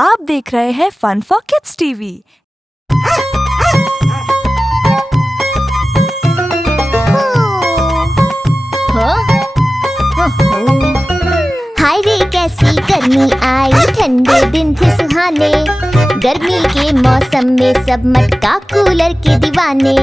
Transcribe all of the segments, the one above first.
आप देख रहे हैं फन फॉर किड्स टीवी। हाय रे कैसी गर्मी आई, ठंडे दिन थे सुहाने। गर्मी के मौसम में सब मटका कूलर के दीवाने।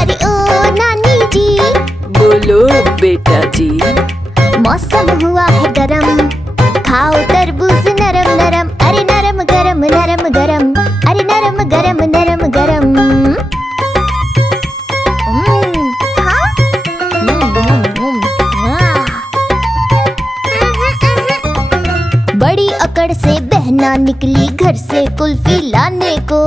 अरे ओ नानी जी, बोलो बेटा जी। मौसम हुआ है गरम, खाओ तरबूज नरम नरम। अरे नरम गरम नरम गरम, अरे नरम गरम नरम गरम। बड़ी अकड़ से बहना निकली घर से कुल्फी लाने को।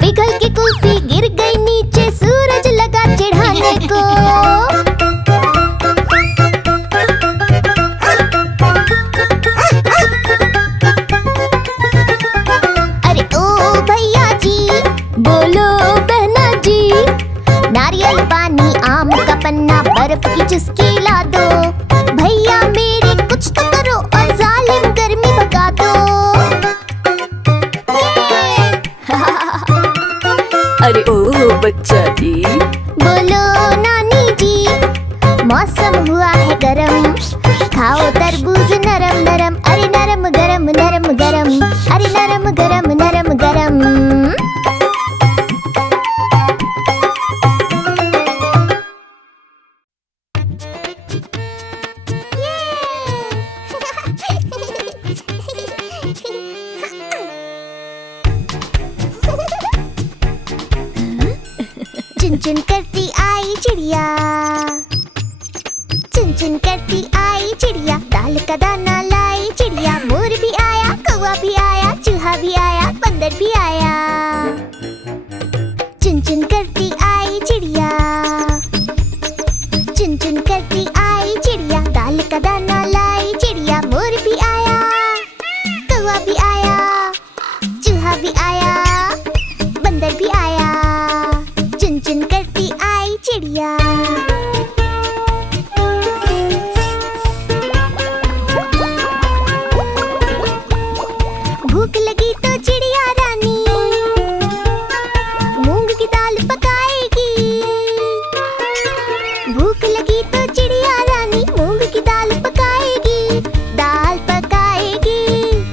पिघल की कुल्फी गिर गई नीचे, सूरज लगा चिढ़ाने को। अरे ओ भैया जी, बोलो बहना जी। नारियल पानी, आम का पन्ना, बर्फ की चुस्की ला दो। भैया मेरे कुछ तो करो और जालिम गर्मी भगा दो। अरे ओ बच्चा जी, बोलो नानी जी। मौसम हुआ है गरम, खाओ तरबूज नरम नरम। अरे नरम गरम नरम गरम, अरे नरम गरम नरम गरम। चुन चुन करती आई चिड़िया, चुन चुन करती आई चिड़िया। दाल का दाना लाई चिड़िया। मोर भी आया, कौवा भी आया, चूहा भी आया, बंदर भी आया। चुन चुन करती आई चिड़िया, चुन चुन करती आई चिड़िया। दाल का दाना लाई चिड़िया। मोर भी आया, कौवा भी आया, चूहा भी आया, बंदर भी आया। चुन चुन करती आई चिड़िया। भूख लगी तो चिड़िया रानी मूंग की दाल पकाएगी। भूख लगी तो चिड़िया रानी मूंग की दाल पकाएगी। दाल पकाएगी,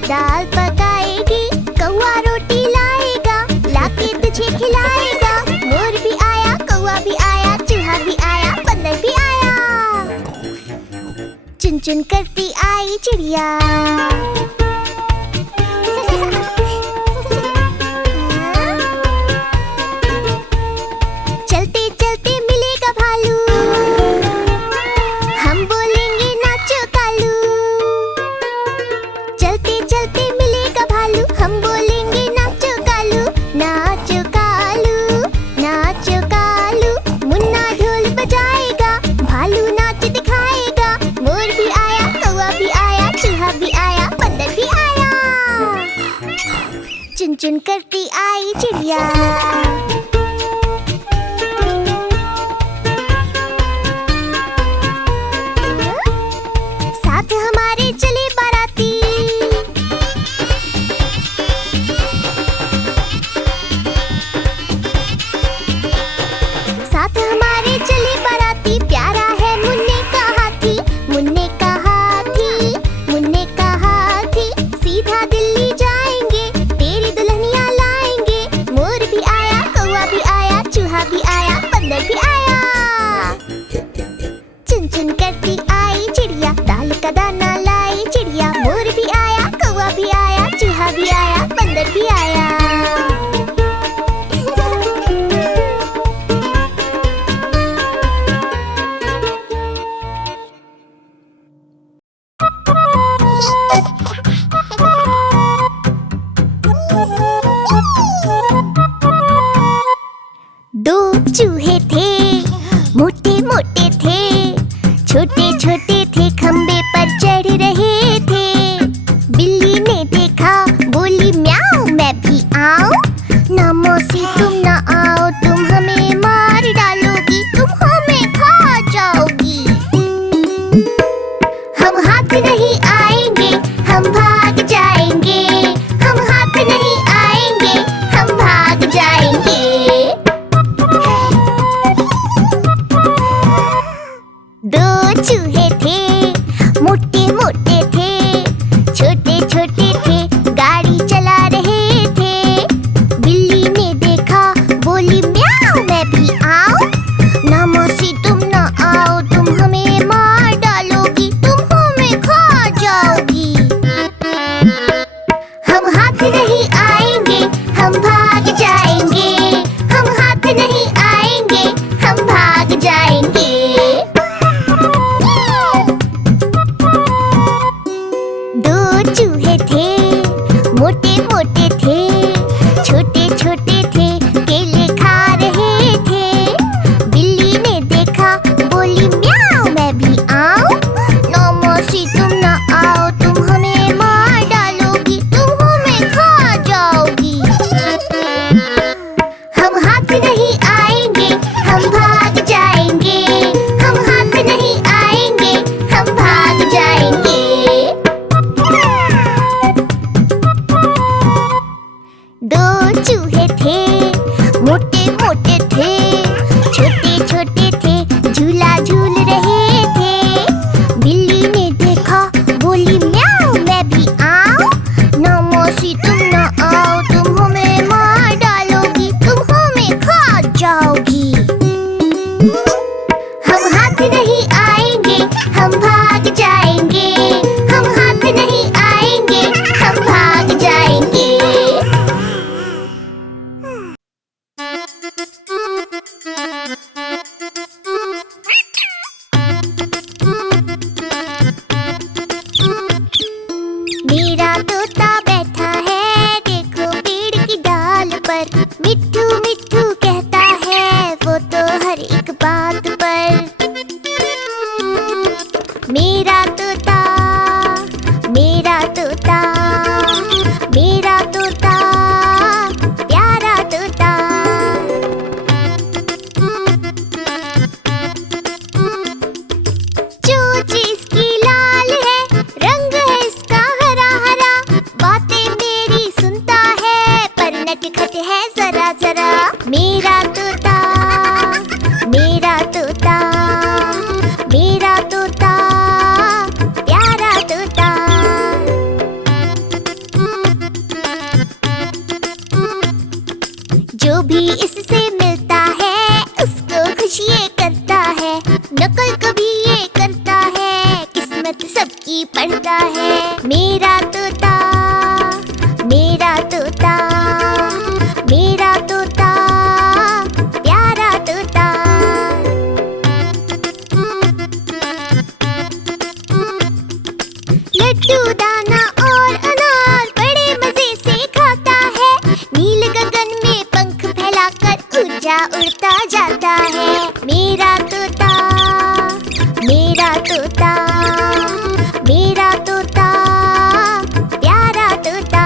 दाल पकाएगी। कौवा रोटी लाएगा, लाके तुझे खिलाएगा। मोर भी आया, कौवा भी आया, चूहा भी आया, बंदर भी आया। चुन चुन करती आई चिड़िया। चलते चलते मिलेगा भालू, हम बोलेंगे नाचो कालू। चलते चलते मिलेगा भालू, हम बोलेंगे नाचो कालू। नाचो कालू, नाचो कालू। मुन्ना ढोल बजाएगा, भालू नाच दिखाएगा। मोर भी आया, कौवा भी आया, चूहा भी आया, बंदर भी आया। चुन चुन करती आई चिड़िया। साथ हमारे चले बाराती, साथ हमारे चले बाराती। प्यारा है मुन्ने का हाथी, मुन्ने का हाथी, मुन्ने का हाथी। सीधा दिल्ली जाएंगे, तेरी दुल्हनिया लाएंगे। मोर भी आया, चूहे थे, मोटे मोटे थे, छोटे छोटे थे, झूला झूल रहे थे। बिल्ली ने देखा, बोली म्याऊं, मैं भी आऊं। ना मौसी तुम ना आओ, तुम हमें मार डालोगी, तुम हमें खा जाओगी। हम हाथ नहीं आएंगे, हम भाग जाएंगे। हम हाथ नहीं आएंगे, हम भाग जाएंगे। मेरा तोता बैठा है, देखो पेड़ की डाल पर। मिट्ठू मिट्ठू कहता है, वो तो हर एक बात पर। मेरा तोता, मेरा तोता, मेरा तोता, प्यारा तोता। चोंच इसकी लाल है, रंग है इसका हरा हरा। बातें मेरी सुनता है, पर नटखट है जरा जरा। मेरा तोता, मेरा तोता, मेरा तोता, प्यारा तोता। जो भी इससे मिलता है, उसको खुश ये करता है। नकल कभी ये करता है, किस्मत सबकी पढ़ता है। मेरा तोता, मेरा तोता, मेरा तोता, प्यारा तोता। लड्डू दाना और अनार बड़े मजे से खाता है। नील गगन में पंख फैलाकर ऊंचा उड़ता जाता है। मेरा तोता, मेरा तोता, मेरा तोता, प्यारा तोता।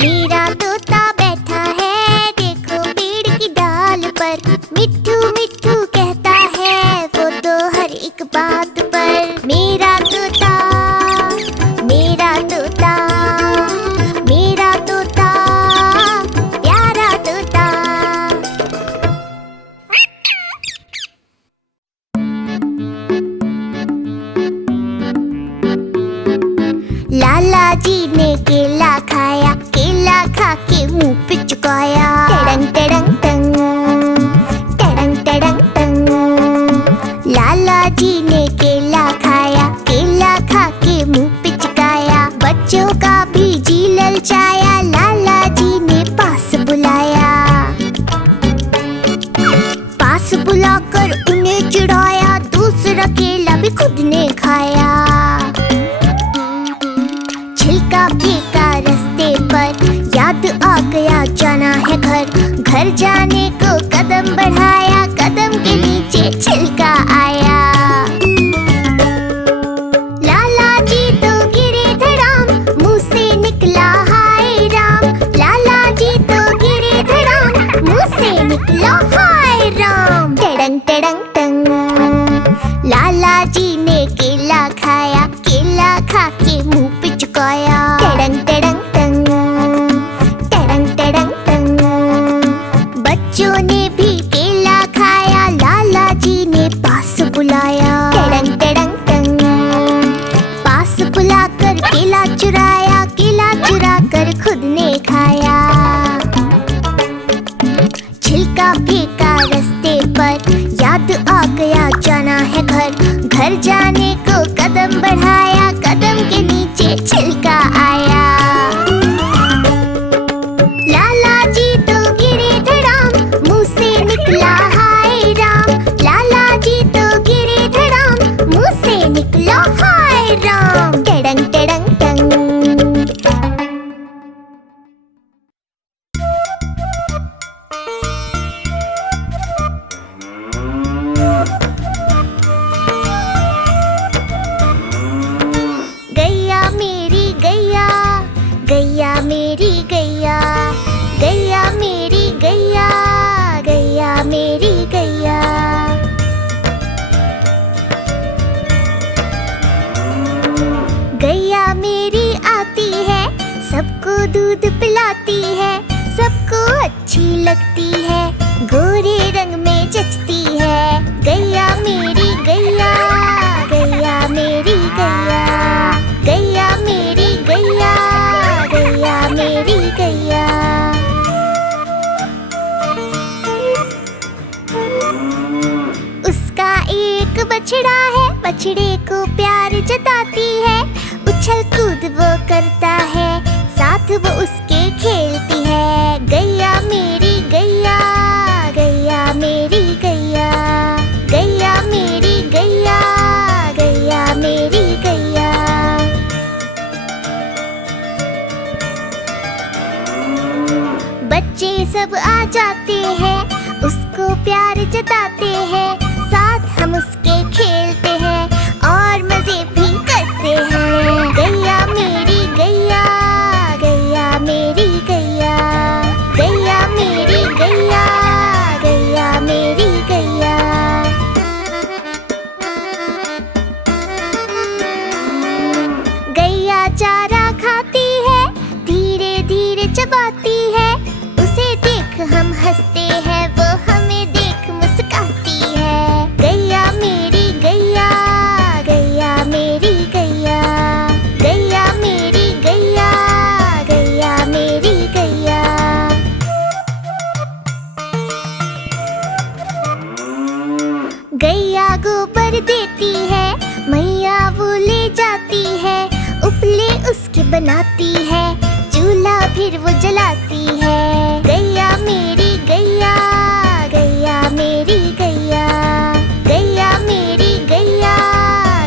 मेरा तोता बैठा है, देखो पेड़ की डाल पर। मिट्ठू मिट्ठू कहता है, वो तो हर एक बात पर। मेरा तोता, मेरा तोता, मेरा तोता, प्यारा तोता। लाला जी ने केला खाया, केला खा के मुंह पे चुकाया। टड़ंग टड़ंग टंग, टड़ंग टड़ंग टंग। लाला जी ने केला खाया, केला खा के मुंह पे चुकाया। बच्चों का भी जी ललचाया, लाला जी ने पास बुलाया। पास बुलाकर उन्हें चिढ़ाया, दूसरा केला भी खुद ने खाया। छिलका फेंका रास्ते पर, याद आ गया जाना है घर। घर जाने को कदम बढ़ाया, कदम के नीचे छिलका आया। लाला जी तो गिरे धड़ाम, मुंह से निकला हाय राम। लाला जी तो गिरे धड़ाम, मुंह से निकला हाय राम। टड़ंग टड़ंग टंग। लाला जी ने केला खाया, केला खा के मुंह पे चुकाया। टड़ंग टड़ंग टंग, टड़ंग टड़ंग टंग। बच्चों ने भी केला खाया, लाला जी ने पास बुलाया। टड़ंग टड़ंग टंग। पास बुलाकर केला चुराया, केला चुरा कर खुद ने खाया। छिलका फेंका रास्ते पर, याद आ गया जाना है घर। घर जाने को कदम बढ़ाया, कदम के नीचे छिलका आया। लाला जी तो गिरे धड़ाम, मुंह से निकला हाय राम। लाला जी तो गिरे धड़ाम, मुंह से निकला हाय राम। टड़ंग टड़ंग टंग। लगती है, गोरे रंग में जचती है। गैया मेरी गैया, गैया मेरी गैया, गैया मेरी गैया, गैया मेरी गैया। उसका एक बछड़ा है, बछड़े को प्यार जताती है। उछल कूद वो करता है, साथ वो उसके खेलती है। गैया मेरी गैया, गैया मेरी गैया, गैया मेरी गैया, गैया मेरी गैया। बच्चे सब आ जाते हैं, उसको प्यार जताते हैं। साथ हम उसके खेलते हैं और मजे भी करते हैं। गैया मेरी गैया, गैया मेरी गैया, गैया मेरी गैया, गैया मेरी गैया। गैया चारा खाती है, धीरे धीरे चबाती है। उसे देख हम हंसते हैं, वो हमें देख मुस्कुराती है। गैया मेरी गैया, गैया मेरी गैया, गैया मेरी गैया, गैया मेरी गैया। गैया गोबर देती है, मैया वो ले जाती है। उपले उसके बनाती है, चूल्हा फिर वो जलाती है। गैया मेरी गैया, गैया मेरी गैया, गैया मेरी गैया,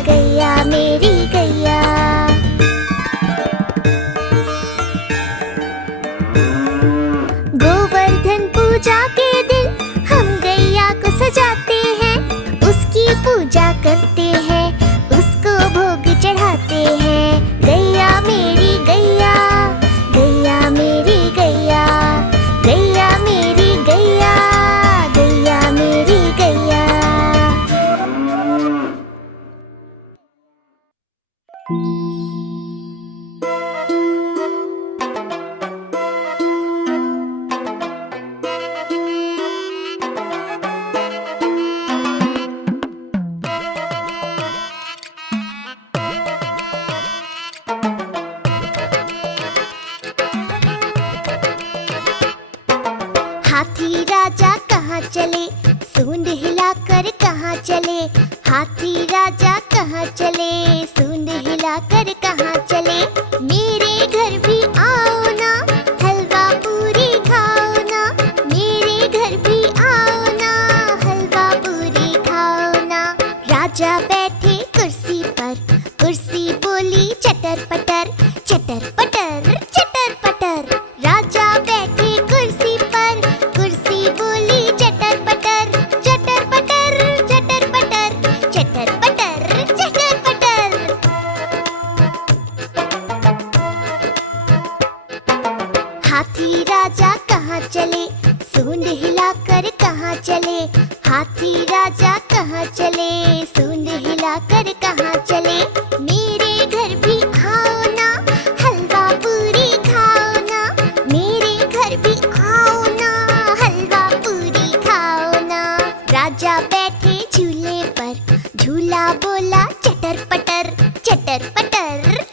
गैया मेरी गैया। गोवर्धन पूजा के दिन हम गैया को सजाते हैं। उसकी पूजा करते हैं, उसको भोग चढ़ाते हैं। गैया मेरी गैया, गैया मेरी गैया, गैया मेरी गैया, गैया मेरी गैया। हाथी राजा कहाँ चले, सूंड हिलाकर कहाँ चले। हाथी राजा कहाँ चले, सूंड हिलाकर कहाँ चले। मेरे घर भी आओ ना, हलवा पूरी खाओ ना। मेरे घर भी आओ ना, हलवा पूरी खाओ ना। राजा बैठे कुर्सी पर, कुर्सी बोली चटर पटर, चटर पटर, चटर पटर। राजा बैठे कुर्सी पर, कुर्सी बोली चटर पटर, चटर पटर, चटर पटर, चटर पटर, चटर पटर। हाथी राजा कहाँ चले, सूंड हिलाकर कहाँ चले। हाथी राजा कहाँ चले, सूंड हिलाकर कहाँ चले। मेरे घर भी आओ ना, हलवा पूरी खाओ ना। मेरे घर भी आओ ना, हलवा पूरी खाओ ना। राजा बैठे झूले पर, झूला बोला चटर पटर, चटर पटर,